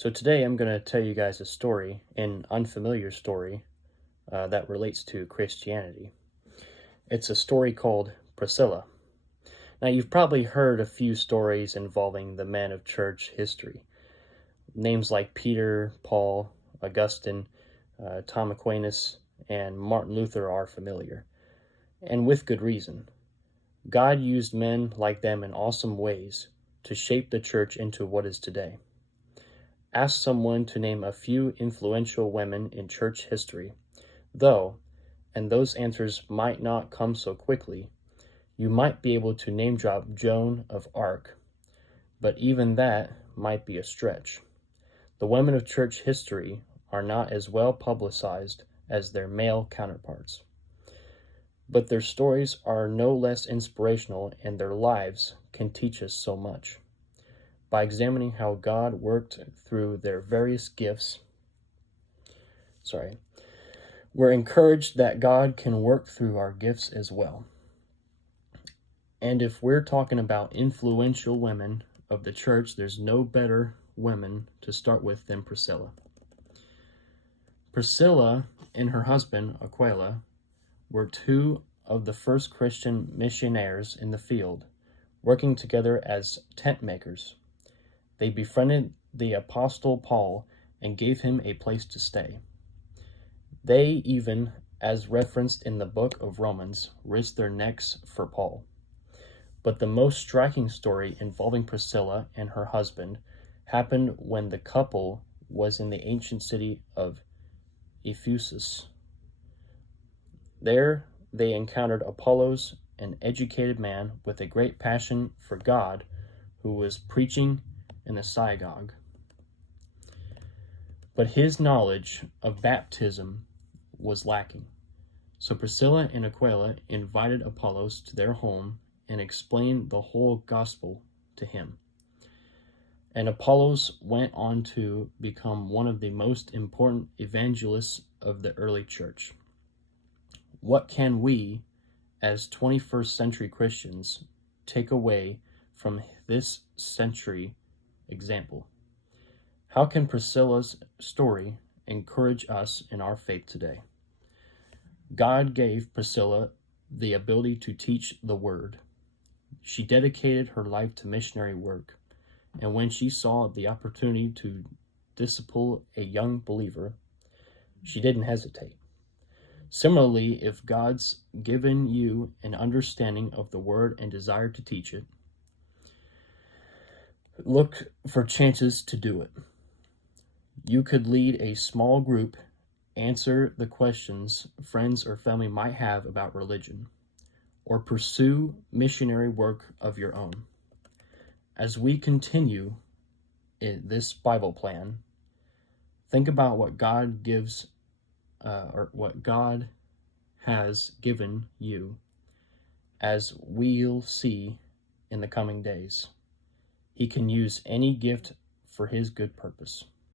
So today I'm going to tell you guys a story, an unfamiliar story that relates to Christianity. It's a story called Priscilla. Now, you've probably heard a few stories involving the men of church history. Names like Peter, Paul, Augustine, Tom Aquinas, and Martin Luther are familiar, and with good reason. God used men like them in awesome ways to shape the church into what is today. Ask someone to name a few influential women in church history, though, and those answers might not come so quickly, you might be able to name drop Joan of Arc, but even that might be a stretch. The women of church history are not as well publicized as their male counterparts, but their stories are no less inspirational, and their lives can teach us so much. By examining how God worked through their various gifts, we're encouraged that God can work through our gifts as well. And if we're talking about influential women of the church, there's no better women to start with than Priscilla. Priscilla and her husband, Aquila, were two of the first Christian missionaries in the field, working together as tent makers. They befriended the Apostle Paul and gave him a place to stay. They even, as referenced in the book of Romans, risked their necks for Paul. But the most striking story involving Priscilla and her husband happened when the couple was in the ancient city of Ephesus. There they encountered Apollos, an educated man with a great passion for God, who was preaching in the synagogue. But his knowledge of baptism was lacking. So Priscilla and Aquila invited Apollos to their home and explained the whole gospel to him. And Apollos went on to become one of the most important evangelists of the early church. What can we, as 21st century Christians, take away from this century example? How can Priscilla's story encourage us in our faith today? God gave Priscilla the ability to teach the word. She dedicated her life to missionary work, and when she saw the opportunity to disciple a young believer, she didn't hesitate. Similarly, if God's given you an understanding of the word and desire to teach it, look for chances to do it. You could lead a small group, answer the questions friends or family might have about religion, or pursue missionary work of your own. As we continue in this Bible plan, think about what God gives, what God has given you, as we'll see in the coming days. He can use any gift for his good purpose.